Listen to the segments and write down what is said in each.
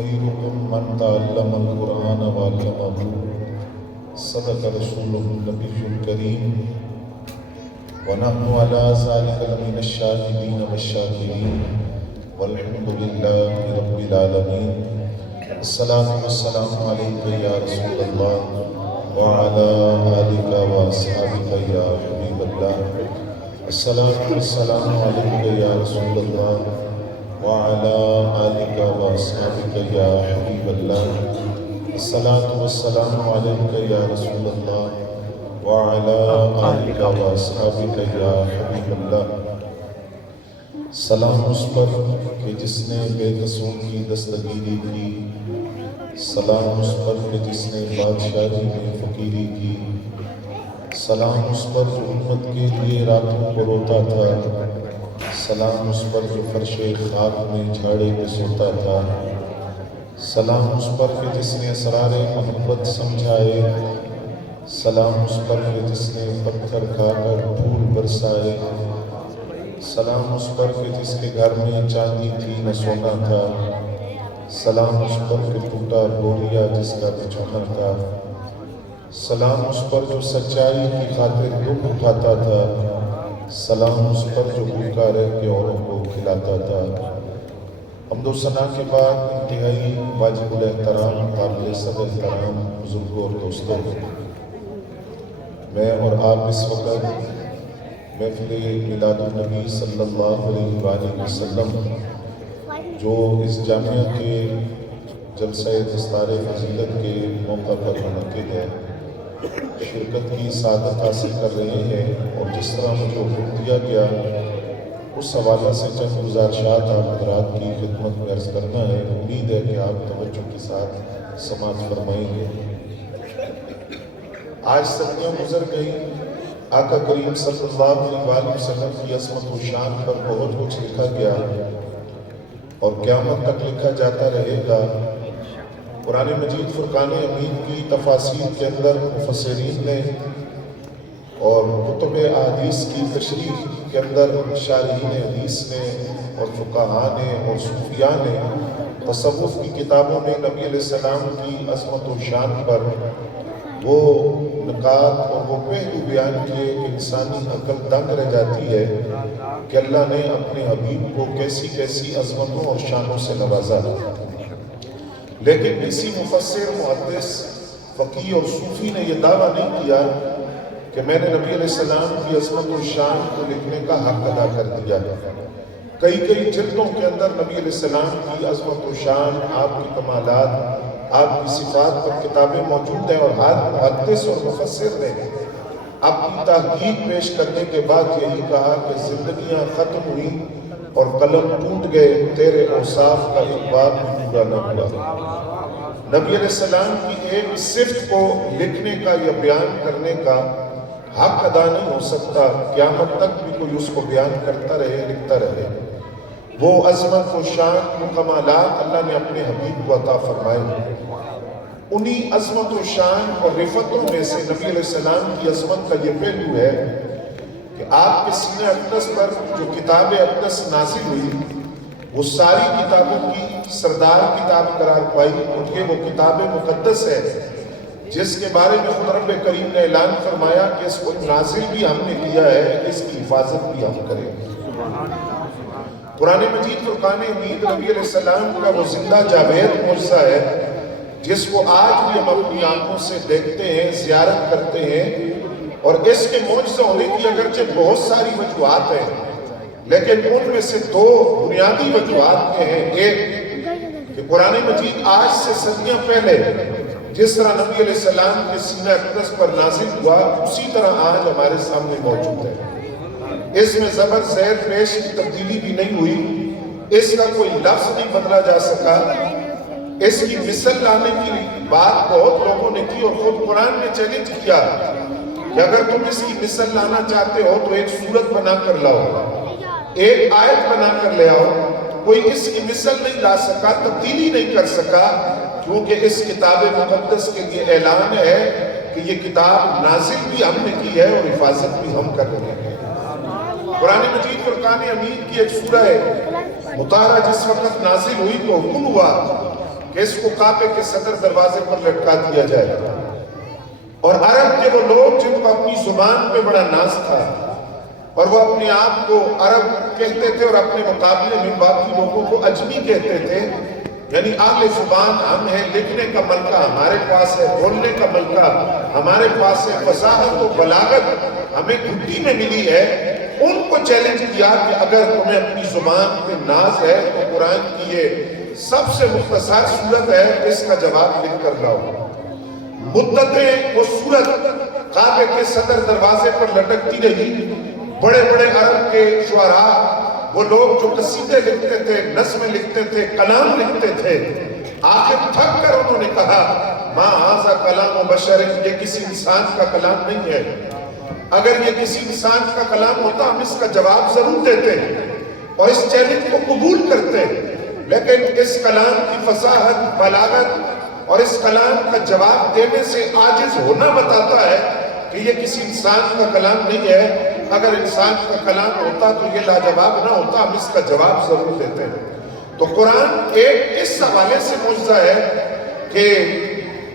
خيركم من تعلم القرآن وعلمه صدق رسوله النبي الكريم ونحن على ذلك لمن الشاهدين والشاكرين والحمد لله رب العالمين. الصلاة والسلام عليك يا رسول الله وعلى آلك وأصحابك يا حبيب الله. الصلاة والسلام عليك يا رسول الله وعلى آلك وأصحابك يا حبيب الله. الصلاة والسلام عليك يا رسول الله وعلى آلك وأصحابك يا حبيب الله. سلام اس پر کہ جس نے بے قصوں کی دستگیری کی، سلام اس پر کہ جس نے بادشاہی میں فقیری کی، سلام اس پر جو امت کے لیے راتوں کو روتا تھا، سلام اس پر جو فرش خاک میں جھاڑے پہ سوتا تھا، سلام اس پر کہ جس نے اسرار محبت سمجھائے، سلام اس پر کہ جس نے پتھر کھا کر پھول برسائے، سلام اس پر کہ جس کے گھر میں چاندی تھی نہ سونا تھا، سلام اس پر کہ ٹوٹا بوریا جس کا بچھونا تھا، سلام اس پر جو سچائی کی خاطر دکھ اٹھاتا تھا، سلام اس پر جو بھوکا رہ کے اوروں کو کھلاتا تھا۔ حمد و ثنا کے بعد انتہائی واجب الاحترام قابل صدر احترام بزرگوں اور دوستوں، میں اور آپ اس وقت محفل میلاد النبی صلی اللہ علیہ وآلہ وسلم جو اس جامعہ کے جلسہ دستار فضیلت کے موقع پر منعقد ہے، شرکت کی سعادت حاصل کر رہے ہیں، اور جس طرح مجھے حکم دیا گیا اس حوالے سے چند گزارشات آپ حضرات کی خدمت میں عرض کرنا ہے۔ امید ہے کہ آپ توجہ کے ساتھ سماعت فرمائیں گے۔ آج صدیاں گزر گئی، آقا کریم صلی اللہ علیہ وسلم کی عظمت و شان پر بہت کچھ لکھا گیا اور قیامت تک لکھا جاتا رہے گا۔ قرآن مجید فرقان حمید کی تفاسیر کے اندر مفسرین نے اور کتب احادیث کی تشریح کے اندر شارحین حدیث نے اور فقہاء نے اور صوفیاء نے تصوف کی کتابوں میں نبی علیہ السلام کی عظمت و شان پر وہ نکات اور وہ پہلو بیان کیے کہ انسانی عقل دنگ رہ جاتی ہے کہ اللہ نے اپنے حبیب کو کیسی کیسی عظمتوں اور شانوں سے نوازا۔ لیکن کسی مفسر، محدث، فقیہ اور صوفی نے یہ دعویٰ نہیں کیا کہ میں نے نبی علیہ السلام کی عظمت و شان کو لکھنے کا حق ادا کر دیا۔ کئی جلدوں کے اندر نبی علیہ السلام کی عظمت و شان، آپ کی کمالات، آپ کی صفات پر کتابیں موجود ہیں، اور ہر محدث اور مفسر نے اپنی تحقیق پیش کرنے کے بعد یہی کہا کہ زندگیاں ختم ہوئی اور قلم ٹوٹ گئے، تیرے اوصاف کا ایک بات بھی پورا نہ ہوا۔ نبی علیہ السلام کی ایک صفت کو لکھنے کا یا بیان کرنے کا حق ادا نہیں ہو سکتا، قیامت تک بھی کوئی اس کو بیان کرتا رہے، لکھتا رہے۔ وہ عظمت و شان، وہ کمالات اللہ نے اپنے حبیب کو عطا فرمائے۔ انہی عظمت و شان اور رفتوں میں سے نبی علیہ السلام کی عظمت کا یہ پہلو ہے کہ آپ کے سینہ اقدس پر جو کتاب اقدس نازل ہوئی، وہ ساری کتابوں کی سردار کتاب قرار پائی، کیونکہ وہ کتاب مقدس ہے جس کے بارے میں خود رب کریم نے اعلان فرمایا کہ اس کو نازل بھی ہم نے کیا ہے، اس کی حفاظت بھی ہم کریں۔ قرآن مجید فرقان حمید نبی علیہ السلام کا وہ زندہ جاوید معجزہ ہے جس کو آج بھی ہم اپنی آنکھوں سے دیکھتے ہیں، زیارت کرتے ہیں، اور اس کے معجزہ ہونے کی اگرچہ بہت ساری وجوہات ہیں، لیکن ان میں سے دو بنیادی وجوہات ہیں۔ ایک کہ قرآن مجید آج سے صدیاں پہلے جس طرح نبی علیہ السلام کے سینہ اقدس پر نازل ہوا، اسی طرح آج ہمارے سامنے موجود ہے۔ اس میں زبر زیر پیش کی تبدیلی بھی نہیں ہوئی، اس کا کوئی لفظ نہیں بدلا جا سکا، اس کی مثل لانے کی بات بہت لوگوں نے کی، اور خود قرآن نے چیلنج کیا کہ اگر تم اس کی مثل لانا چاہتے ہو تو ایک صورت بنا کر لاؤ، ایک آیت بنا کر لے آؤ۔ کوئی اس کی مثل نہیں لا سکا، تبدیلی نہیں کر سکا، کیونکہ اس کتاب مقدس کے لیے اعلان ہے کہ یہ کتاب نازل بھی ہم نے کی ہے اور حفاظت بھی ہم کر رہے ہیں۔ قرآن مجید فرقان حمید کی ایک سورہ ہے مطہرہ جس وقت نازل ہوئی تو حکم ہوا کہ اس کو کعبے کے صدر دروازے پر لٹکا دیا جائے. اور عرب کے وہ لوگ جن کو اپنی زبان پہ بڑا ناز تھا اور وہ اپنے آپ کو عرب کہتے تھے اور اپنے مقابلے میں باقی لوگوں کو اجمی کہتے تھے، یعنی اہل زبان ہم ہیں، لکھنے کا ملکہ ہمارے پاس ہے، بولنے کا ملکہ ہمارے پاس ہے، فصاحت و بلاغت ہمیں گھٹی میں ملی ہے. ان کو چیلنج کیا کہ اگر تمہیں اپنی زبان پہ ناز ہے تو قرآن کی یہ سب سے مختصر صورت ہے، اس کا جواب لکھ کر لاؤ. مدتیں وہ صورت کعبے کے صدر دروازے پر لٹکتی رہی. بڑے بڑے عرب کے شعراء، وہ لوگ جو قصیدے لکھتے تھے، نظمیں لکھتے تھے، کلام لکھتے تھے، آخر تھک کر انہوں نے کہا ما ھذا کلام بشر، یہ کسی انسان کا کلام نہیں ہے. اگر یہ کسی انسان کا کلام ہوتا ہم اس کا جواب ضرور دیتے اور اس چیلنج کو قبول کرتے، لیکن اس کلام کی فصاحت، بلاغت اور اس کلام کا جواب دینے سے عاجز ہونا بتاتا ہے کہ یہ کسی انسان کا کلام نہیں ہے. اگر انسان کا کلام ہوتا تو یہ لاجواب نہ ہوتا، ہم اس کا جواب ضرور دیتے ہیں. تو قرآن ایک اس حوالے سے معجزہ ہے کہ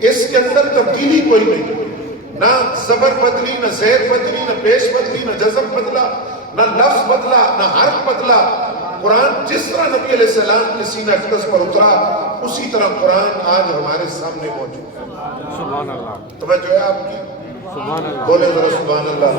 اس کے اندر تبدیلی کوئی نہیں، نہ زبر بدلی، نہ زیر بدلی، نہ پیش بدلی، نہ جزم بدلا، نہ لفظ بدلا، نہ حرف بدلا. قرآن جس طرح نبی علیہ السلام کے سینہ اقدس پر اترا اسی طرح قرآن آج ہمارے سامنے موجود ہے. سبحان اللہ. توجہ ہے آپ کی؟ سبحان اللہ. بولے ذرا سبحان اللہ.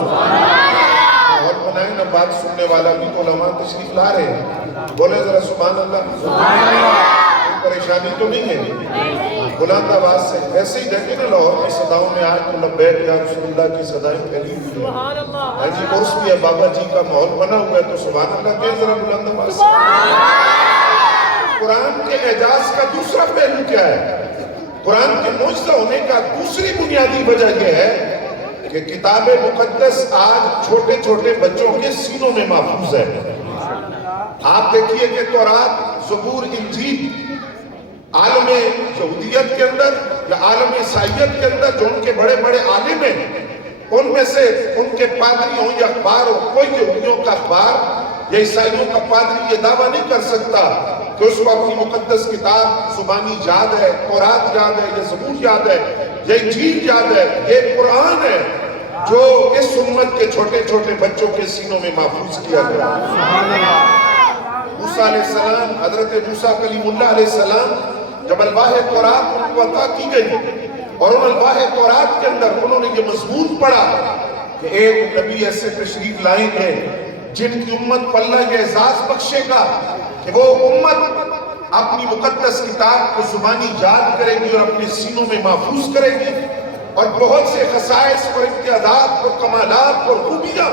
اور بنائیں نا، بات سننے والا بھی تو علماء تشریف لا رہے ہیں. بولے ذرا سبحان اللہ. سبحان اللہ. پریشانی تو نہیں ہے؟ بلند آواز سے ایسے ہی دیکھیں نا لاہور کی صداؤں میں آج تو لبیک یا رسول اللہ کی صدائیں پھیلی ہوئی ہیں. جی عرس بھی ہے، بابا جی کا ماحول بنا ہوا ہے، تو سبحان اللہ کہ ذرا بلند آواز سے. قرآن کے اعجاز کا دوسرا پہلو کیا ہے؟ قرآن کے معجزہ ہونے کا دوسری بنیادی وجہ یہ ہے کہ کتاب مقدس آج چھوٹے چھوٹے بچوں کے سینوں میں محفوظ ہے. آپ دیکھیے کہ تورات، زبور، انجیل عالم یہودیت کے اندر یا عالم عیسائیت کے اندر جو ان کے بڑے بڑے عالم ہیں، ان میں سے ان کے پادری ہوں یا اخبار ہو، کوئی یہودیوں کا اخبار یا عیسائیوں کا پادری یہ دعویٰ نہیں کر سکتا کہ اس کو اپنی مقدس کتاب زبانی یاد ہے، تورات یاد ہے، یا زبور یاد ہے، یا انجیل یاد ہے. یہ قرآن ہے جو اس امت کے چھوٹے چھوٹے بچوں کے سینوں میں محفوظ کیا گیا. موسیٰ علیہ السلام، حضرت موسیٰ کلیم اللہ علیہ السلام، جب الواح تورات ان کو عطا کی گئی اور ان الواح تورات کے اندر انہوں نے یہ مضمون پڑھا کہ ایک نبی ایسے تشریف لائیں گے جن کی امت پر اللہ یہ اعزاز بخشے گا کہ وہ امت اپنی مقدس کتاب کو زبانی یاد کرے گی اور اپنے سینوں میں محفوظ کرے گی، اور بہت سے خصائص اور امتیازات اور کمالات اور خوبیاں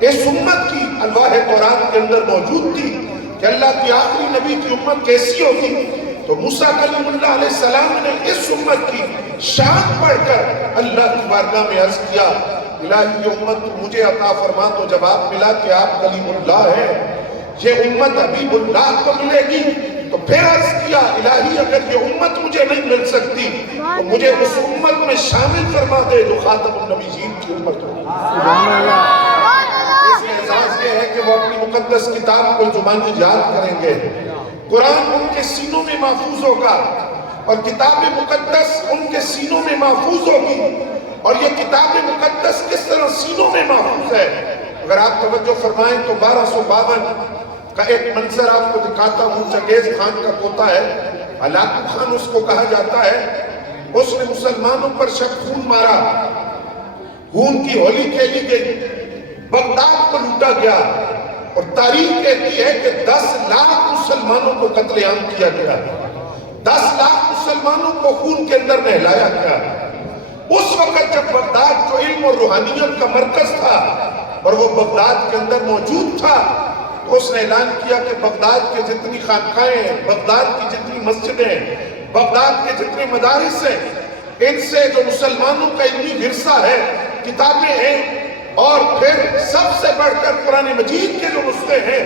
اس امت کی الواح تورات کے اندر موجود تھی کہ اللہ کی آخری نبی کی امت کیسی ہوگی. تو موسیٰ کلیم اللہ علیہ السلام نے اس امت کی شان پڑھ کر اللہ کی بارگاہ میں عرض کیا الہی یہ امت مجھے عطا فرما. تو جواب ملا کہ آپ کلیم اللہ ہیں، یہ امت حبیب اللہ کو ملے گی. تو پھر عرض کیا الہی اگر یہ امت مجھے نہیں مل سکتی تو مجھے اس امت میں شامل فرما دے جو خاتم النبیین کی امت ہو. سبحان اللہ. اس کا احساس یہ ہے کہ وہ اپنی مقدس کتاب کو زبانی یاد کریں گے، قرآن ان کے سینوں میں محفوظ ہوگا اور کتاب مقدس ان کے سینوں میں محفوظ ہوگی. اور یہ کتاب مقدس کس طرح سینوں میں محفوظ ہے؟ اگر آپ توجہ فرمائیں تو 1252 کا ایک منظر آپ کو دکھاتا ہوں. چنگیز خان کا پوتا ہے، ہلاکو خان اس کو کہا جاتا ہے. اس نے مسلمانوں پر شک خون مارا، خون کی ہولی کھیلی گئی، بغداد کو لوٹا گیا اور تاریخ کہتی ہے کہ 10 لاکھ مسلمانوں کو قتل عام کیا گیا، 10 لاکھ مسلمانوں کو خون کے اندر نہلایا گیا. اس وقت جب بغداد جو علم اور روحانیت کا مرکز تھا اور وہ بغداد کے اندر موجود تھا، تو اس نے اعلان کیا کہ بغداد کے جتنی خانقاہیں ہیں، بغداد کی جتنی مسجدیں، بغداد کے جتنے مدارس ہیں، ان سے جو مسلمانوں کا علمی ورثہ ہے، کتابیں ہیں، اور پھر سب سے بڑھ کر قرآن مجید کے جو نسخے ہیں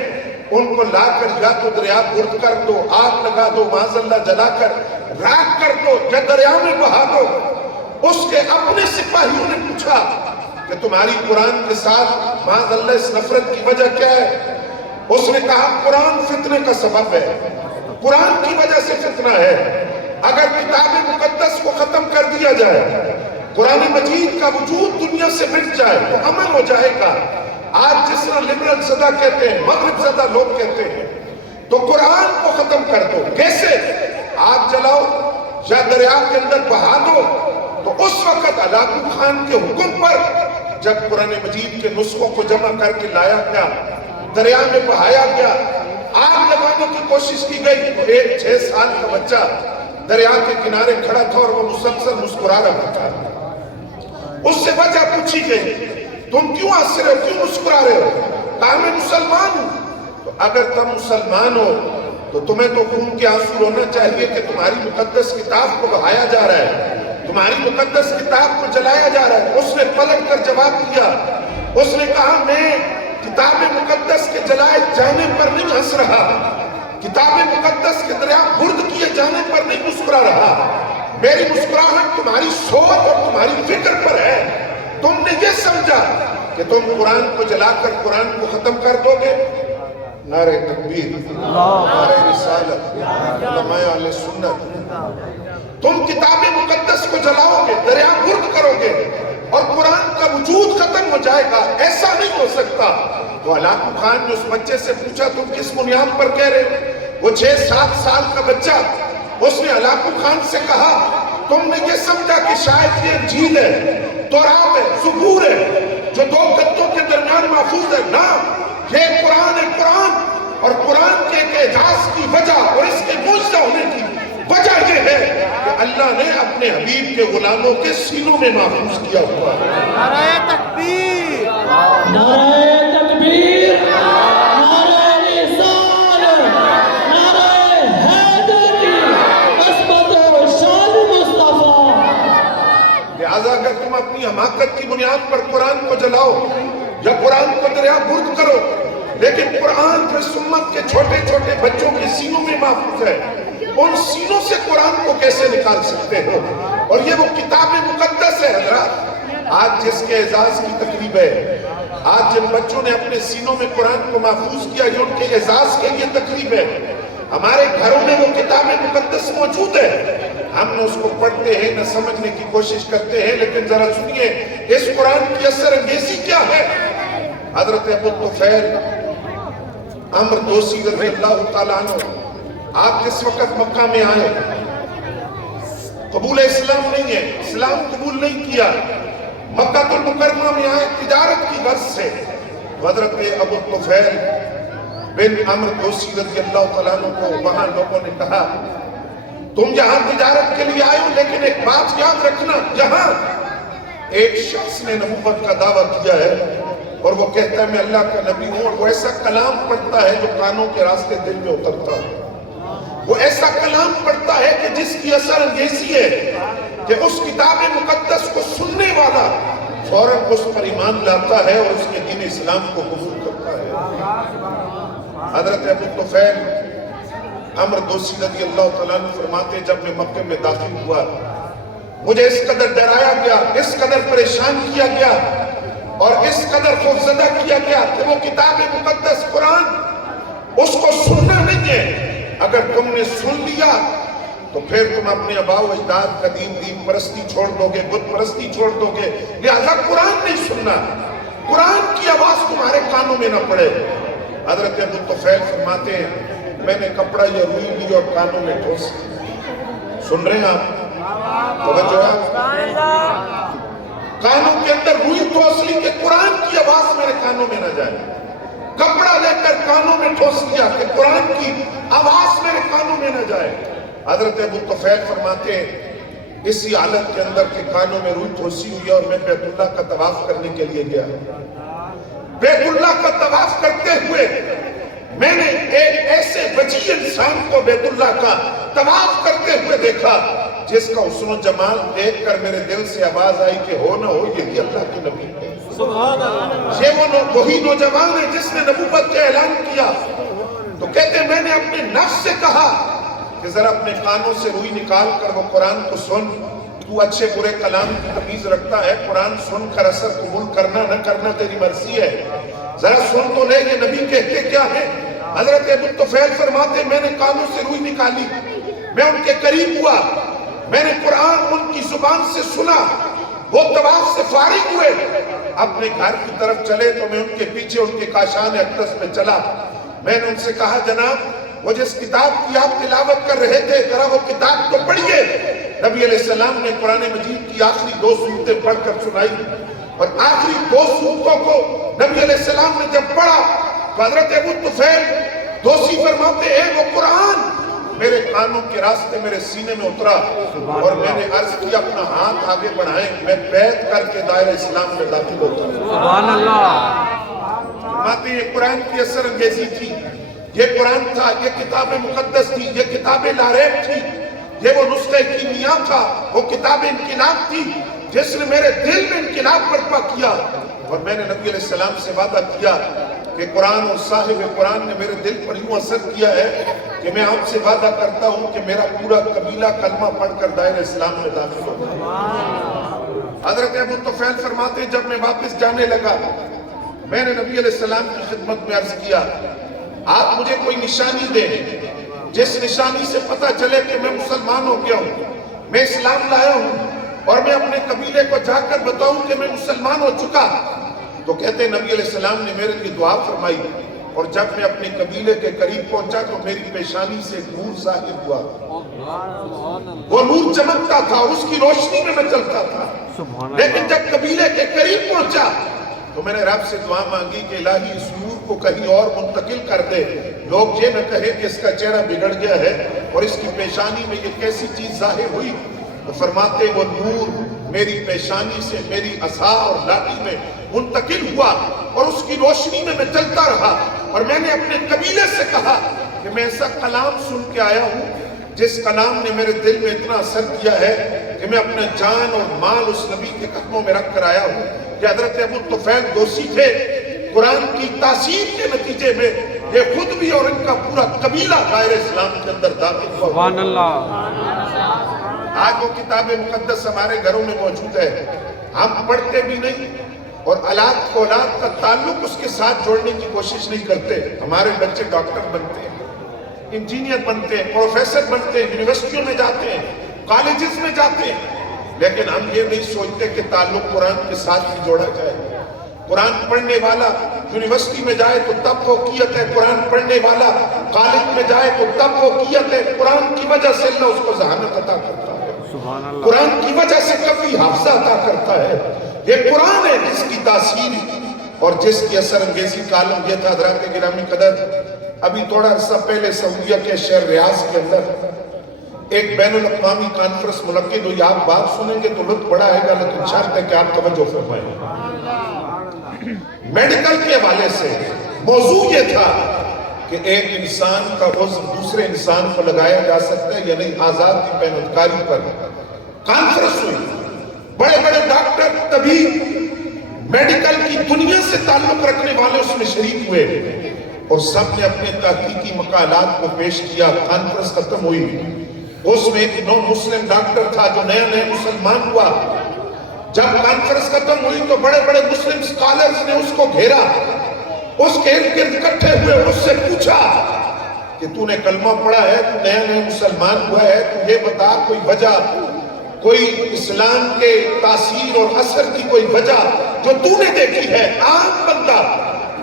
ان کو لا کر یا تو دریا برد کر دو، آگ لگا دو، معاذ اللہ جلا کر راکھ کر دو یا دریا میں بہا دو. اس کے اپنے سپاہیوں نے پوچھا کہ تمہاری قرآن کے ساتھ معاذ اللہ اس نفرت کی وجہ کیا ہے؟ اس نے کہا قرآن فتنے کا سبب ہے، قرآن کی وجہ سے فتنہ ہے. دیا جائے، قرآن مجید کا وجود دنیا سے مٹ جائے تو امن ہو جائے گا۔ آج جس طرح لبرل زدہ کہتے ہیں، مغرب زدہ لوگ کہتے ہیں، تو قرآن کو ختم کر دو۔ کیسے؟ آگ جلاؤ یا دریا کے اندر بہا دو۔ تو اس وقت علاقو خان کے حکم پر جب قرآن مجید کے نسخوں کو جمع کر کے لایا گیا، دریا میں بہایا گیا، آگ لگانے کی کوشش کی گئی، تو ایک 6 سال کا بچہ دریا کے کنارے کھڑا تھا اور وہ مسلسل مسکرا رہا تھا۔ اس سے وجہ پوچھی گئی، تم کیوں ہنس رہے ہو، کیوں مسکرا رہے ہو؟ کہا میں مسلمان ہوں۔ تو اگر تم مسلمان ہو تو تمہیں تو خون کے آنسو رونا چاہیے کہ تمہاری مقدس کتاب کو بہایا جا رہا ہے، تمہاری مقدس کتاب کو جلایا جا رہا ہے۔ اس نے پلٹ کر جواب دیا، اس نے کہا میں کتاب مقدس کے جلائے جانے پر نہیں ہنس رہا، کتاب مقدس کے دریا برد کیے جانے پر نہیں مسکرا رہا، میری مسکراہٹ تمہاری سوچ اور تمہاری فکر پر ہے۔ تم نے یہ سمجھا کہ تم قرآن کو جلا کر قرآن کو ختم کر دو گے؟ نعرہ تکبیر، نعرہ رسالت، علماء اہل سنت، تم کتاب مقدس کو جلاؤ گے، دریا برد کرو گے اور قرآن کا وجود ختم ہو جائے گا، ایسا نہیں ہو سکتا۔ تو علاقو خان نے اس بچے سے پوچھا تم کس بنیاد پر کہہ رہے؟ وہ 6-7 سال کا بچہ، اس نے علاقو خان سے کہا تم نے یہ سمجھا کہ شاید یہ انجیل ہے، تورات ہے، زبور ہے جو 2 گدوں کے درمیان محفوظ ہے؟ نہ، یہ قرآن ہے، قرآن، اور قرآن کے ایک اعجاز کی وجہ اور اس کے معجزہ ہونے کی وجہ یہ ہے کہ اللہ نے اپنے حبیب کے غلاموں کے سینوں میں محفوظ کیا ہوا ہے۔ نعرہ تکبیر، نعرہ تکبیر، نعرہ رسالت، نعرہ حیدری، عظمت و شان مصطفیٰ۔ لہذا اگر تم اپنی حماقت کی بنیاد پر قرآن کو جلاؤ یا قرآن کو دریا برد کرو، لیکن قرآن جو امت کے چھوٹے چھوٹے بچوں کے سینوں میں محفوظ ہے، ان سینوں سے قرآن کو کیسے نکال سکتے ہو؟ اور یہ وہ کتاب مقدس ہے حضرات، آج جس کے اعزاز کی تقریب ہے، آج جن بچوں نے اپنے سینوں میں قرآن کو محفوظ کیا، یہ ان کے اعزاز کے لیے تقریب ہے۔ ہمارے گھروں میں وہ کتاب مقدس موجود ہے، ہم نہ اس کو پڑھتے ہیں نہ سمجھنے کی کوشش کرتے ہیں، لیکن ذرا سنیے اس قرآن کی اثر انگیزی کیا ہے۔ حضرت ابو طفیل عمرو دوسی رضی اللہ تعالیٰ عنہ، آپ جس وقت مکہ میں آئے، قبول اسلام نہیں ہے، اسلام قبول نہیں کیا، مکہ المکرمہ میں آئے تجارت کی غرض سے، حضرت ابو طفیل بن عمرو دوسی رضی اللہ تعالیٰ عنہ کو وہاں لوگوں نے کہا تم یہاں تجارت کے لیے آئے ہو، لیکن ایک بات یاد رکھنا، یہاں ایک شخص نے نبوت کا دعویٰ کیا ہے اور وہ کہتا ہے میں اللہ کا نبی ہوں، اور وہ ایسا کلام پڑھتا ہے جو کانوں کے راستے دل میں اترتا ہے، وہ ایسا کلام پڑھتا ہے کہ جس کی اثر انگیزی ہے کہ اس کتاب مقدس کو سننے والا فوراً اس پر ایمان لاتا ہے اور اس کے دین اسلام کو قبول کرتا ہے۔ حضرت ابو طفیل عمرو دوسی رضی اللہ تعالیٰ عنہ فرماتے جب میں مکہ میں داخل ہوا مجھے اس قدر ڈرایا گیا، اس قدر پریشان کیا گیا اور اس قدر خوفزدہ کیا گیا کہ وہ کتاب مقدس قرآن اس کو سننا نہیں ہے، اگر تم نے سن لیا تو پھر تم اپنے آباء و اجداد کا دین پرستی چھوڑ دو گے، بت پرستی چھوڑ دو گے، لہذا قرآن نہیں سننا، قرآن کی آواز تمہارے کانوں میں نہ پڑے۔ حضرت ابو طفیل فرماتے ہیں میں نے کپڑا یا روئی لی اور کانوں میں ٹھوس سن رہے ہیں آپ، توجہ ہے، کانوں کے اندر روئی ٹھوس لی کہ قرآن کی آواز میرے کانوں میں نہ جائے، کپڑا لے کر کانوں میں ٹھوس لیا کہ قرآن کی آواز میرے کانوں میں نہ جائے۔ حضرت ابو طفیل فرماتے ہیں اسی حالت کے اندر کہ کانوں میں روئی ٹھوسی ہوئی اور میں بیت اللہ کا طواف کرنے کے لیے گیا، بیت اللہ کا طواف کرتے ہوئے میں نے ایک ایسے وجیع انسان کو بیت اللہ کا طواف کرتے ہوئے دیکھا جس کا حسن و جمال دیکھ کر میرے دل سے آواز آئی کہ ہو نہ ہو یہی اللہ کے نبی ہے، یہ وہی نوجوان ہے جس نے نبوت کا اعلان کیا۔ تو کہتے ہیں میں نے اپنے نفس سے کہا کہ ذرا اپنے کانوں سے روئی نکال کر وہ قرآن کو سن، تو اچھے برے کلام کی تمیز رکھتا ہے، قرآن سن کر اثر قبول کرنا نہ کرنا تیری مرضی ہے، ذرا سن تو لے یہ نبی کہتے کیا ہے۔ حضرت ابو طفیل فرماتے میں نے کانوں سے روئی نکالی، میں ان کے قریب ہوا میں نے قرآن ان کی زبان سے سنا، وہ طواف سے فارغ ہوئے، اپنے گھر کی طرف چلے تو میں ان کے پیچھے ان کے کاشان اقدس میں چلا۔ میں نے ان سے کہا جناب وہ جس کتاب کی آپ تلاوت کر رہے تھے ذرا وہ کتاب تو پڑھیے۔ نبی علیہ السلام نے قرآن مجید کی آخری 2 سورتیں پڑھ کر سنائی، اور آخری 2 سورتوں کو نبی علیہ السلام نے جب پڑھا تو حضرت ابو طفیل دوسی فرماتے ہیں وہ قرآن میرے کانوں کے راستے میرے سینے میں اترا، اور میں نے عرض کیا اپنا ہاتھ آگے بڑھائیں، میں بیعت کر کے دائرہ اسلام میں داخل ہوتا ہوں۔ سبحان اللہ۔ فرماتے ہیں یہ قرآن کی اثر انگیزی تھی، یہ قرآن تھا، یہ کتاب مقدس تھی، یہ کتاب لاریب تھی، یہ وہ نسخہ کیمیا تھا، وہ کتاب انقلاب تھی جس نے میرے دل میں انقلاب برپا کیا۔ اور میں نے نبی علیہ السلام سے وعدہ کیا کہ قرآن اور صاحب قرآن نے میرے دل پر یوں اثر کیا ہے کہ میں آپ سے وعدہ کرتا ہوں کہ میرا پورا قبیلہ کلمہ پڑھ کر دائرہ اسلام میں داخل ہوگا۔ حضرت ابو طفیل فرماتے ہیں جب میں واپس جانے لگا میں نے نبی علیہ السلام کی خدمت میں عرض کیا آپ مجھے کوئی نشانی دیں جس نشانی سے پتہ چلے کہ میں مسلمان ہو گیا ہوں، میں اسلام لایا ہوں، اور میں اپنے قبیلے کو جا کر بتاؤں کہ میں مسلمان ہو چکا۔ تو کہتے ہیں نبی علیہ السلام نے میرے لیے دعا فرمائی، اور جب میں اپنے قبیلے کے قریب پہنچا تو میری پیشانی سے نور ظاہر ہوا، وہ نور چمکتا تھا، اس کی روشنی میں میں چلتا تھا۔ لیکن جب قبیلے کے قریب پہنچا تو میں نے رب سے دعا مانگی کہ الہی اس نور کو کہیں اور منتقل کر دے، لوگ یہ نہ کہے کہ اس کا چہرہ بگڑ گیا ہے اور اس کی پیشانی میں یہ کیسی چیز ظاہر ہوئی۔ تو فرماتے وہ نور میری پیشانی سے میری عصا اور لاٹھی میں منتقل ہوا، اور اس کی روشنی میں میں چلتا رہا، اور میں نے اپنے قبیلے سے کہا کہ میں ایسا کلام سن کے آیا ہوں جس کلام نے میرے دل میں اتنا اثر کیا ہے کہ میں اپنا جان اور مال اس نبی کے قدموں میں رکھ کر آیا ہوں۔ کہ حضرت ابو طفیل دوسی تھے، قرآن کی تاثیر کے نتیجے میں یہ خود بھی اور ان کا پورا قبیلہ دائرہ اسلام کے اندر داخل ہوا۔ سبحان اللہ۔ آج وہ کتاب مقدس ہمارے گھروں میں موجود ہے، ہم پڑھتے بھی نہیں، اور اولاد کا تعلق اس کے ساتھ جوڑنے کی کوشش نہیں کرتے۔ ہمارے بچے ڈاکٹر بنتے ہیں، انجینئر بنتے ہیں، پروفیسر بنتے ہیں، یونیورسٹیوں میں جاتے ہیں، کالجز میں جاتے ہیں، لیکن ہم یہ نہیں سوچتے کہ تعلق قرآن کے ساتھ ہی جوڑا جائے۔ قرآن پڑھنے والا یونیورسٹی میں جائے تو تب فوقیت ہے، قرآن پڑھنے والا کالج میں جائے تو تب فوقیت ہے۔ قرآن کی وجہ سے اللہ اس کو ذہانت عطا کرتا ہے، قرآن کی وجہ سے کبھی حافظہ عطا کرتا ہے۔ یہ قرآن ہے جس کی تاثیر اور جس کی اثر انگیزی کا عالم یہ تھا۔ حضرات گرامی قدر، ابھی تھوڑا عرصہ پہلے سعودیہ کے شہر ریاض کے اندر ایک بین الاقوامی کانفرنس منعقد ہوئی۔ آپ بات سنیں گے تو لطف بڑا آئے گا، لیکن شرط ہے کہ آپ توجہ فرمائیں۔ میڈیکل کے حوالے سے موضوع یہ تھا کہ ایک انسان کا عضو دوسرے انسان پر لگایا جا سکتا ہے یا نہیں، آزاد کی پیمندکاری پر کانفرنس ہوئی۔ بڑے بڑے ڈاکٹر، طبیب، میڈیکل کی دنیا سے تعلق رکھنے والے اس میں شریک ہوئے، اور سب نے اپنے تحقیقی مقالات کو پیش کیا۔ کانفرنس ختم ہوئی، اس میں ایک نو مسلم ڈاکٹر تھا جو نیا نیا مسلمان ہوا۔ جب کانفرنس ختم ہوئی تو بڑے بڑے مسلم سکالرز نے اس کو گھیرا، اس کے ارد گرد اکٹھے ہوئے اور اس سے پوچھا کہ تو نے کلمہ پڑھا ہے، تو نیا نیا مسلمان ہوا ہے، تو یہ بتا کوئی وجہ، کوئی اسلام کے تاثیر اور اثر کی کوئی وجہ جو تو نے دیکھی ہے۔ عام بندہ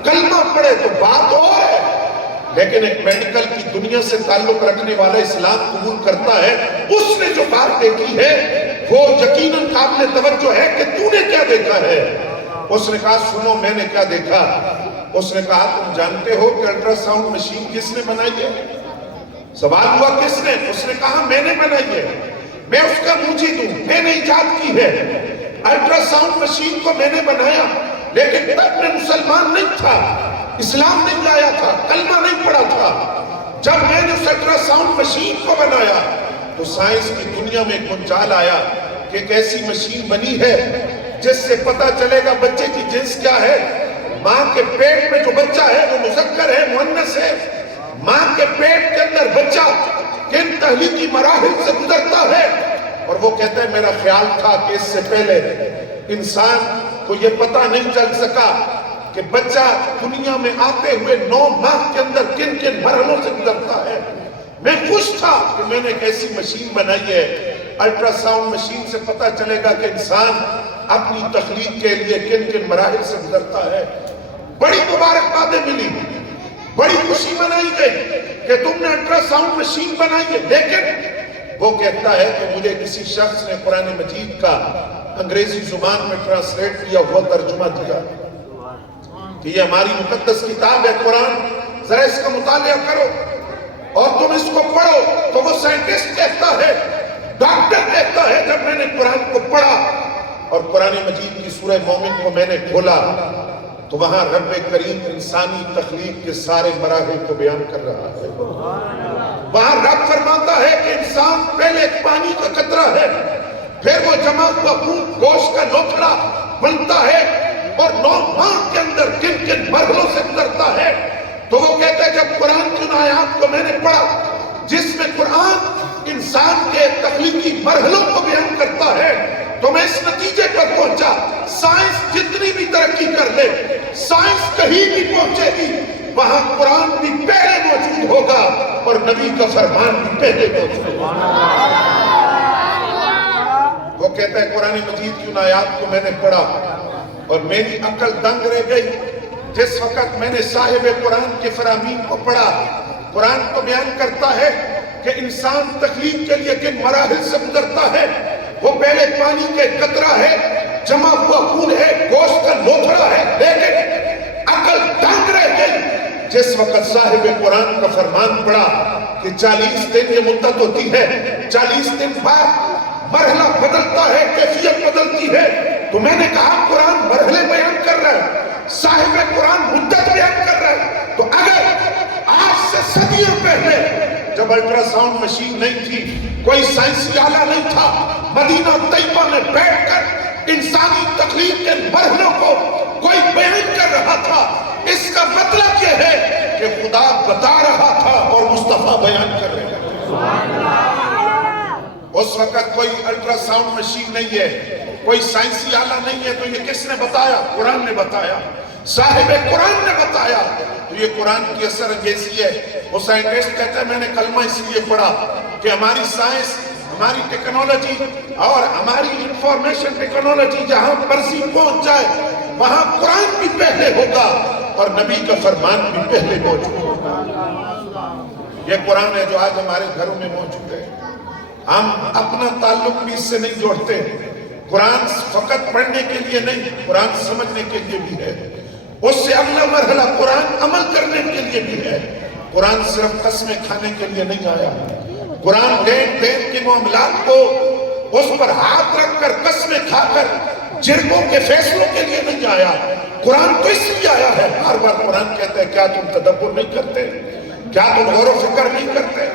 کلمہ پڑھے تو بات اور ہے، لیکن ایک میڈیکل کی دنیا سے تعلق رکھنے والا اسلام قبول کرتا ہے، اس نے جو بات دیکھی ہے وہ یقیناً قابل توجہ ہے کہ تو نے کیا دیکھا ہے۔ اس نے کہا سنو میں نے کیا دیکھا۔ اس نے کہا تم جانتے ہو کہ الٹرا ساؤنڈ مشین کس نے بنائی ہے؟ سوال ہوا کس نے؟ اس نے کہا میں نے بنائی ہے، میں اس کا موجد ہوں، میں نے ایجاد کی ہے۔ الٹرا ساؤنڈ مشین کو میں نے بنایا، لیکن تب میں مسلمان نہیں تھا، اسلام نہیں لایا تھا، کلمہ نہیں پڑھا تھا۔ جب میں نے اس الٹرا ساؤنڈ مشین کو بنایا تو سائنس کی دنیا میں ایک منجال آیا کہ ایک ایسی مشین بنی ہے جس سے پتہ چلے گا بچے کی جنس کیا ہے۔ ماں کے پیٹ میں جو بچہ ہے وہ مذکر ہے، مؤنث ہے۔ ماں کے پیٹ کے اندر بچہ کن تحلیقی مراحل سے گزرتا ہے، اور وہ کہتا ہے میرا خیال تھا کہ اس سے پہلے انسان کو یہ پتہ نہیں چل سکا کہ بچہ دنیا میں آتے ہوئے 9 ماہ کے اندر کن کن مرحلوں سے گزرتا ہے۔ میں خوش تھا کہ میں نے ایک ایسی مشین بنائی ہے الٹرا ساؤنڈ مشین سے پتہ چلے گا کہ انسان اپنی تخلیق کے لیے کن کن مراحل سے گزرتا ہے۔ بڑی مبارکبادیں ملی، بڑی خوشی منائی گئی کہ تم نے الٹرا ساؤنڈ مشین بنائی ہے، لیکن وہ کہتا ہے کہ مجھے کسی شخص نے قرآن مجید کا انگریزی زبان میں ٹرانسلیٹ کیا ہوا ترجمہ دیا کہ یہ ہماری مقدس کتاب ہے قرآن، ذرا اس کا مطالعہ کرو اور تم اس کو پڑھو۔ تو وہ سائنٹسٹ کہتا ہے، ڈاکٹر کہتا ہے، جب میں نے قرآن کو پڑھا اور قرآن مجید کی سورہ مومن کو میں نے کھولا تو وہاں رب کریم انسانی تخلیق کے سارے مراحل کو بیان کر رہا ہے۔ وہاں رب فرماتا ہے کہ انسان پہلے ایک پانی کا قطرہ ہے، پھر وہ جمع ہوا خون گوشت کا لوتھڑا بنتا ہے اور 9 ماہ کے اندر کن کن مرحلوں سے گزرتا ہے۔ تو وہ کہتا ہے جب قرآن کی ان آیات کو میں نے پڑھا جس میں قرآن انسان کے تخلیقی مرحلوں کو بیان کرتا ہے تو میں اس نتیجے پر پہنچا، سائنس جتنی بھی ترقی کر لے، سائنس کہیں بھی پہنچے گی، وہاں قرآن بھی پہلے موجود ہوگا اور نبی کا فرمان بھی پہلے موجود ہوگا۔ وہ کہتا ہے قرآن مجید کی ان آیات کو میں نے پڑھا اور میری عقل دنگ رہ گئی جس وقت میں نے صاحب قرآن کے فرامین کو پڑھا۔ قرآن تو بیان کرتا ہے کہ انسان تخلیق کے لیے کن مراحل سے گزرتا ہے۔ وہ پہلے پانی کے قطرہ ہے، جمع ہوا خون ہے، گوشت کا لوتھڑا ہے، لیکن عقل دنگ رہ گئی جس وقت صاحب قرآن کا فرمان پڑھا کہ 40 دن یہ مدت ہوتی ہے، 40 دن بعد مرحلہ بدلتا ہے، کیفیت بدلتی ہے۔ تو میں نے کہا قرآن مرحلے بیان کر رہا ہے، صاحب قرآن مدت بیان کر رہا ہے، تو اگر آج سے صدیوں پہلے جب الٹرا ساؤنڈ مشین نہیں تھی، کوئی سائنسی آلہ نہیں تھا، مدینہ طیبہ میں بیٹھ کر انسانی تخلیق کے مرحلوں کو کوئی بیان کر رہا تھا، اس کا مطلب یہ ہے کہ خدا بتا رہا تھا اور مصطفیٰ بیان کر رہے تھے۔ اس وقت کوئی الٹرا ساؤنڈ مشین نہیں ہے، کوئی سائنسی آلہ نہیں ہے، تو یہ کس نے بتایا؟ قرآن نے بتایا، صاحب قرآن نے بتایا۔ تو یہ قرآن کی اثر انگیزی ہے۔ وہ سائنٹسٹ کہتا ہے میں نے کلمہ اس لیے پڑھا کہ ہماری سائنس، ہماری ٹیکنالوجی اور ہماری انفارمیشن ٹیکنالوجی جہاں مرضی پہنچ جائے وہاں قرآن بھی پہلے ہوگا اور نبی کا فرمان بھی پہلے موجود ہوگا۔ یہ قرآن ہے جو آج ہمارے گھروں میں موجود ہے۔ ہم اپنا تعلق بھی اس سے نہیں جوڑتے۔ قرآن فقط پڑھنے کے لیے نہیں، قرآن سمجھنے کے لیے بھی ہے۔ اس سے اگلا مرحلہ قرآن عمل کرنے کے لیے بھی ہے۔ قرآن صرف قسمیں کھانے کے لیے نہیں آیا۔ قرآن دین کے معاملات کو اس پر ہاتھ رکھ کر قسمیں کھا کر جرگوں کے فیصلوں کے لیے نہیں آیا۔ قرآن تو اس لیے آیا ہے، بار بار قرآن کہتا ہے کیا تم تدبر نہیں کرتے؟ کیا تم غور و فکر نہیں کرتے؟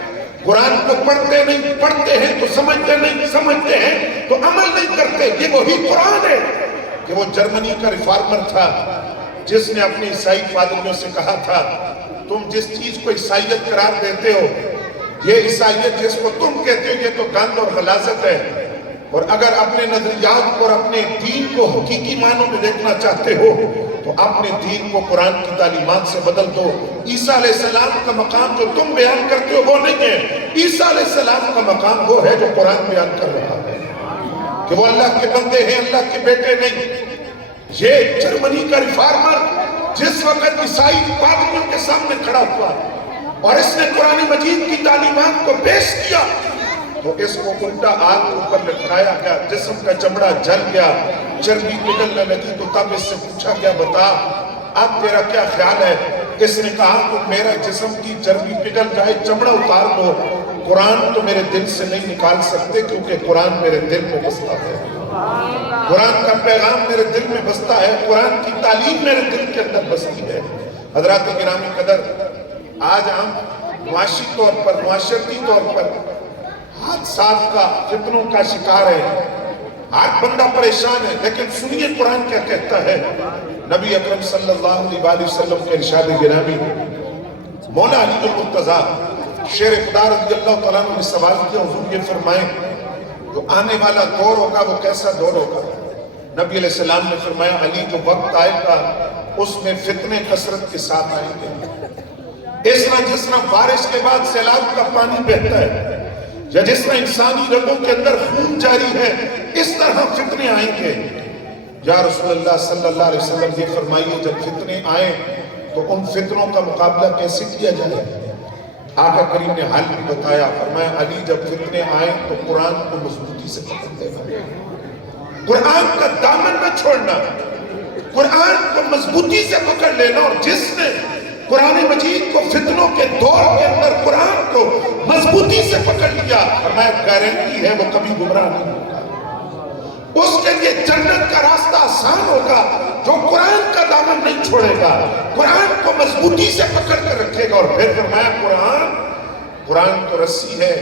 قرآن کو پڑھتے نہیں، پڑھتے ہیں تو سمجھتے نہیں، سمجھتے ہیں تو عمل نہیں کرتے۔ یہ وہی قرآن ہے کہ وہ جرمنی کا ریفارمر تھا جس نے اپنے عیسائی پادریوں سے کہا تھا تم جس چیز کو عیسائیت قرار دیتے ہو، یہ عیسائیت جس کو تم کہتے ہو، یہ تو گند اور غلاظت ہے، اور اگر اپنے نظریات اور اپنے دین کو حقیقی معنوں میں دیکھنا چاہتے ہو تو اپنے دین کو قرآن کی تعلیمات سے بدل دو۔ عیسیٰ علیہ السلام کا مقام جو تم بیان کرتے ہو وہ نہیں ہے، عیسیٰ علیہ السلام کا مقام وہ ہے جو قرآن بیان کر رہا ہے کہ وہ اللہ کے بندے ہیں، اللہ کے بیٹے نہیں۔ یہ جرمنی کا ریفارمر جس وقت عیسائی پادریوں کے سامنے کھڑا ہوا اور اس نے قرآن مجید کی تعلیمات کو پیش کیا تو اس کو الٹا آگ کے اوپر لٹکایا گیا، جسم کا چمڑا جل گیا، چربی پگھلنے لگی۔ تو تب اس سے پوچھا گیا بتا اب تیرا کیا خیال ہے؟ اس نے کہا کہ میرا جسم کی چربی پگھل جائے، چمڑا اتار دو، قرآن تو میرے دل سے نہیں نکال سکتے کیونکہ قرآن میرے دل میں بستا ہے، قرآن کا پیغام میرے دل میں بستا ہے، قرآن کی تعلیم میرے دل کے اندر بستی ہے۔ حضرات گرامی قدر، آج ہم معاشی طور پر، معاشرتی طور پر حادثات کا، فتنوں کا شکار ہے، ہر بندہ پریشان ہے، لیکن سنیے قرآن کیا کہتا ہے۔ نبی اکرم صلی اللہ علیہ وسلم کے ارشاد گرامی، مولا علی المرتضیٰ شیر خدا رضی اللہ تعالیٰ نے سوال کیا، حضور یہ فرمائیں جو آنے والا دور ہوگا وہ کیسا دور ہوگا؟ نبی علیہ السلام نے فرمایا علی جو وقت آئے گا اس میں فتنے کثرت کے ساتھ آئیں گے، اس طرح جس طرح بارش کے بعد سیلاب کا پانی بہتا ہے، یا جس طرح انسانی رگوں کے اندر خون جاری ہے اس طرح فتنے آئیں گے۔ یا رسول اللہ صلی اللہ علیہ وسلم یہ فرمائیے جب فتنے آئیں تو ان فتنوں کا مقابلہ کیسے کیا جائے؟ آقا کریم نے حل بھی بتایا، فرمایا علی جب فتنے آئیں تو قرآن کو مضبوطی سے پکڑ دینا، قرآن کا دامن نہ چھوڑنا، قرآن کو مضبوطی سے پکڑ لینا۔ اور جس نے قرآن مجید کو فتنوں کے دور کے اندر قرآن کو مضبوطی سے پکڑ لیا، فرمایا گارنٹی ہے وہ کبھی گمراہ نہیں ہوگا، اس کے لیے جنت کا راستہ آسان ہوگا جو قرآن کا دامن نہیں چھوڑے گا، قرآن کو مضبوطی سے پکڑ کر رکھے گا۔ اور پھر فرمایا قرآن تو رسی ہے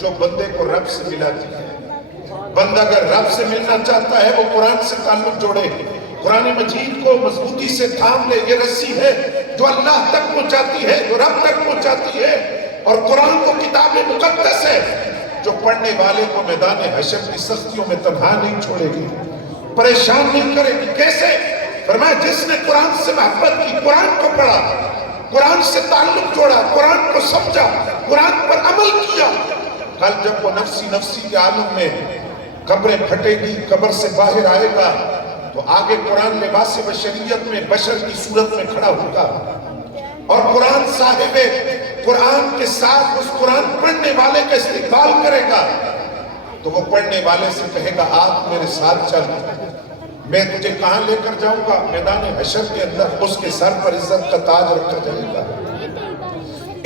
جو بندے کو رب سے ملاتی ہے۔ بندہ اگر رب سے ملنا چاہتا ہے وہ قرآن سے تعلق جوڑے، قرآن مجید کو مضبوطی سے تھام لے۔ یہ رسی ہے جو اللہ تک پہنچاتی ہے، جو رب تک پہنچاتی ہے۔ اور قرآن کو کتاب مقدس ہے جو پڑھنے والے کو میدان حشر کی سختیوں میں تنہا نہیں چھوڑے گی، پریشان نہیں کرے گی۔ کیسے؟ فرمایا جس نے قرآن سے محبت کی، قرآن کو پڑھا، قرآن سے تعلق جوڑا، قرآن کو سمجھا، قرآن پر عمل کیا، کل جب وہ نفسی نفسی کے عالم میں قبریں پھٹے گی، قبر سے باہر آئے گا تو آگے قرآن لباس بشریت میں بشر کی صورت میں کھڑا ہوگا اور قرآن صاحب قرآن کے ساتھ اس قرآن پڑھنے والے کا استقبال کرے گا تو وہ پڑھنے والے سے کہے گا آپ میرے ساتھ چل، میں تجھے کہاں لے کر جاؤں گا؟ میدان حشر کے اندر اس کے سر پر عزت کا تاج رکھا جائے گا۔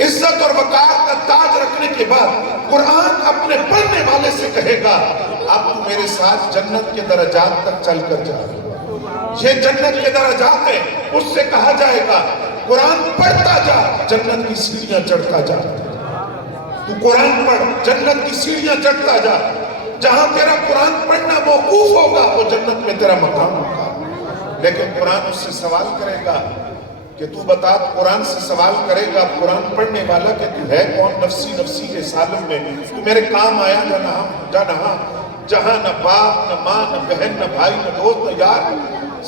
عزت اور وقار کا تاج رکھنے کے بعد قرآن اپنے پڑھنے والے سے کہے گا اب تو میرے ساتھ جنت کے درجات تک چل کر جا۔ یہ جنت کے درجات ہیں، اس سے کہا جائے گا قرآن پڑھتا جا، جنت کی سیڑھیاں چڑھتا جا۔ تو قرآن پڑھ، جنت کی سیڑھیاں چڑھتا جا۔ جہاں تیرا قرآن پڑھنا موقوف ہوگا وہ جنت میں تیرا مقام ہوگا۔ لیکن قرآن اس سے سوال کرے گا کہ تو بتا، قرآن سے سوال کرے گا قرآن پڑھنے والا کہ تو ہے کون؟ نفسی نفسی کے سالم میں تو میرے کام آیا جہاں جہاں نہ باپ نہ ماں نہ بہن نہ بھائی نہ دوست نہ یار،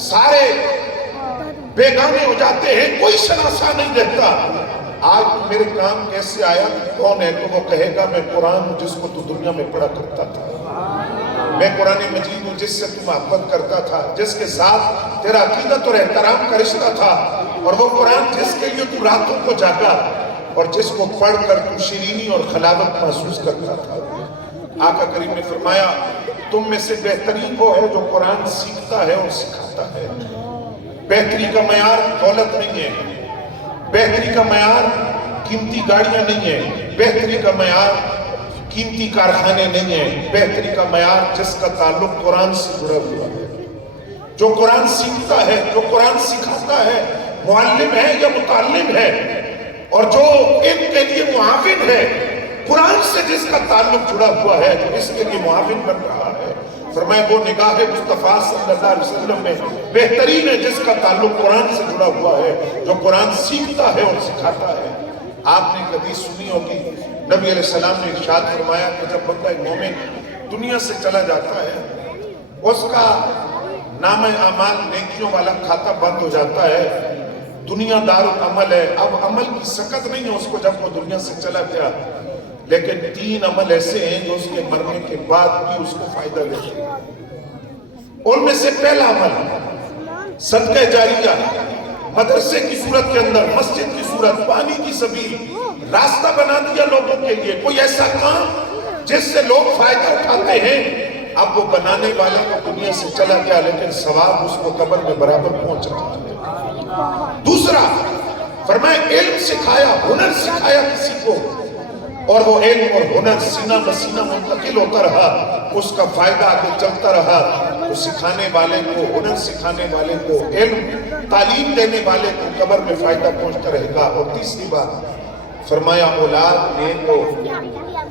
سارے بیگانے ہو جاتے ہیں، کوئی شناسا نہیں رہتا۔ آج تو میرے کام کیسے آیا؟ کون ہے؟ تو وہ کہے گا میں قرآن ہوں جس کو تو دنیا میں پڑھا کرتا تھا، میں قرآن مجید ہوں جس سے تو محبت کرتا تھا، جس کے ساتھ تیرا عقیدت اور احترام کا رشتہ تھا، اور وہ قرآن جس کے لیے تو راتوں کو جاگا اور جس کو پڑھ کر تو شیرینی اور خلاوت محسوس کرتا تھا۔ آقا کریم نے فرمایا تم میں سے بہترین وہ ہے جو قرآن سیکھتا ہے اور سکھاتا ہے۔ بہتری کا معیار دولت نہیں ہے، بہتری کا معیار قیمتی گاڑیاں نہیں ہے، بہتری کا معیار قیمتی کارخانے نہیں ہیں، بہتری کا معیار جس کا تعلق قرآن سے جڑا ہوا ہے، جو قرآن سیکھتا ہے، جو قرآن سکھاتا ہے، معلم ہے یا متعلم ہے، اور جو ان کے لیے معاون ہے، قرآن سے جس کا تعلق جڑا ہوا ہے، جو اس کے لیے معاون بن رہا ہے۔ فرمایا وہ نگاہ مصطفیٰ صلی اللہ علیہ وسلم میں بہترین ہے جس کا تعلق قرآن سے جڑا ہوا ہے، جو قرآن سیکھتا ہے اور سکھاتا ہے۔ آپ نے حدیث سنی ہوگی، نبی علیہ السلام نے ارشاد فرمایا کہ جب بندہ مومن دنیا سے چلا جاتا ہے اس کا نام اعمال نیکیوں والا کھاتا بند ہو جاتا ہے، دنیا دار العمل ہے، اب عمل کی سکت نہیں ہے اس کو جب وہ دنیا سے چلا گیا، لیکن 3 عمل ایسے ہیں جو اس کے مرنے کے بعد بھی اس کو فائدہ دیتے ہیں۔ ان میں سے پہلا عمل صدقہ جاریہ، مدرسے کی صورت کے اندر، مسجد کی صورت، پانی کی سبیل، راستہ بنا دیا لوگوں کے لیے، کوئی ایسا کام جس سے لوگ فائدہ اٹھاتے ہیں۔ اب وہ بنانے والا کو دنیا سے چلا گیا لیکن ثواب اس کو قبر میں برابر پہنچ رہا ہے۔ دوسرا فرمایا علم سکھایا، ہنر سکھایا کسی کو، اور وہ علم اور ہنر سینہ بسینہ منتقل ہوتا رہا، اس کا فائدہ آگے چلتا رہا، تو سکھانے والے کو، ہنر سکھانے والے کو، علم تعلیم دینے والے کو قبر میں فائدہ پہنچتا رہے گا۔ اور تیسری بات فرمایا اولاد نیک ہو،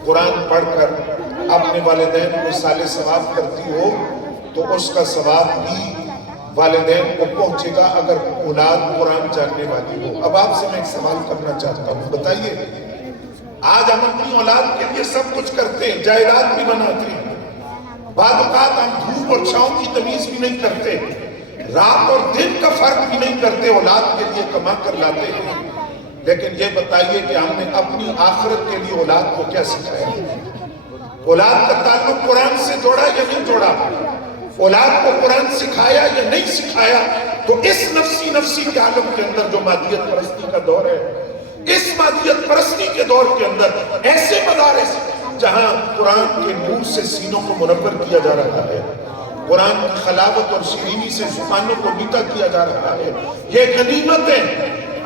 قرآن پڑھ کر اپنے والدین کو صالح ثواب کرتی ہو تو اس کا ثواب بھی والدین کو پہنچے گا اگر اولاد قرآن جاننے والی ہو۔ اب آپ سے میں ایک سوال کرنا چاہتا ہوں، بتائیے آج ہم اپنی اولاد کے لیے سب کچھ کرتے ہیں، جائیداد بھی بناتے ہیں، بعض اوقات ہم دھوپ اور چھاؤں کی تمیز بھی نہیں کرتے، رات اور دن کا فرق بھی نہیں کرتے، اولاد کے لیے کما کر لاتے ہیں، لیکن یہ بتائیے کہ ہم نے اپنی آخرت کے لیے اولاد کو کیا سکھایا؟ اولاد کا تعلق قرآن سے جوڑا یا نہیں جوڑا؟ اولاد کو قرآن سکھایا یا نہیں سکھایا؟ تو اس نفسی کے عالم کے اندر جو مادیت پرستی کا دور ہے، اس مادیت پرستی کے دور کے اندر ایسے مدارس جہاں قرآن کے نور سے سینوں کو منور کیا جا رہا ہے، قرآن کی خلاوت اور شیرینی سے زبانوں کو میٹھا کیا جا رہا ہے، یہ غنیمت ہے۔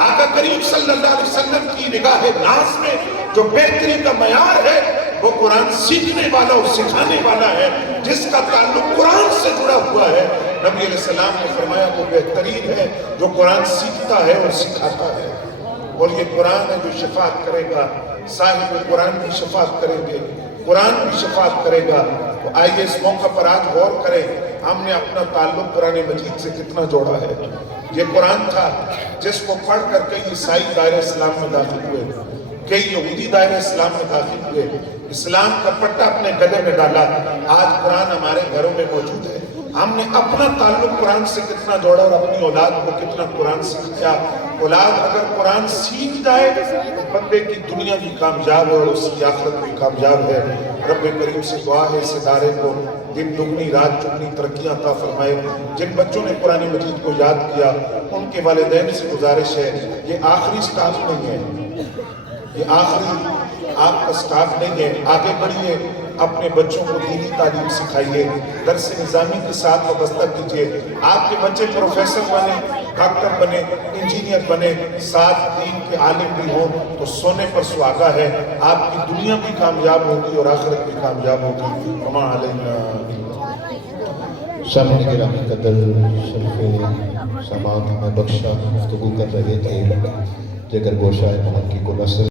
آقا کریم صلی اللہ علیہ وسلم کی نگاہ ناز میں جو بہتری کا معیار ہے وہ قرآن سیکھنے والا اور سکھانے والا ہے، جس کا تعلق قرآن سے جڑا ہوا ہے۔ نبی علیہ السلام نے فرمایا وہ بہترین ہے جو قرآن سیکھتا ہے اور سکھاتا ہے، اور یہ قرآن ہے جو شفاعت کرے گا، صاحب قرآن بھی شفاعت کریں گے، قرآن بھی شفاعت کرے گا۔ تو آئیے اس موقع پر آج غور کریں، ہم نے اپنا تعلق قرآن مجید سے کتنا جوڑا ہے۔ یہ قرآن تھا جس کو پڑھ کر کئی عیسائی دائرہ اسلام میں داخل ہوئے، کئی یہودی دائرہ اسلام میں داخل ہوئے، اسلام کا پٹا اپنے گلے میں ڈالا۔ آج قرآن ہمارے گھروں میں موجود ہے۔ ہم نے اپنا تعلق قرآن سے کتنا جوڑا اور اپنی اولاد کو کتنا قرآن سکھایا۔ اولاد اگر قرآن سیکھ جائے تو بندے کی دنیا بھی کامیاب ہے اور اس کی آخرت بھی کامیاب ہے۔ رب کریم سے دعا ہے اس ادارے کو دن دگنی رات چگنی ترقیاں عطا فرمائے۔ جن بچوں نے قرآن مجید کو یاد کیا ان کے والدین سے گزارش ہے، یہ آخری سٹاف نہیں ہے، یہ آخری آپ کا سٹاف نہیں ہے، آگے بڑھیے، اپنے بچوں کو دینی تعلیم سکھائیے، درس نظامی کے ساتھ وابستہ کیجیے۔ آپ کے بچے پروفیسر بنے، ڈاکٹر بنے، انجینئر بنے، ساتھ دین کے عالم بھی ہوں تو سونے پر سہاگا ہے۔ آپ کی دنیا بھی کامیاب ہوگی اور آخرت بھی کامیاب ہوگی۔ وما علینا۔ سامعین گرامی قدر، شرف سماعت ہمیں بخشا، گفتگو کر رہے تھے جگر گوشہ محقق الاسر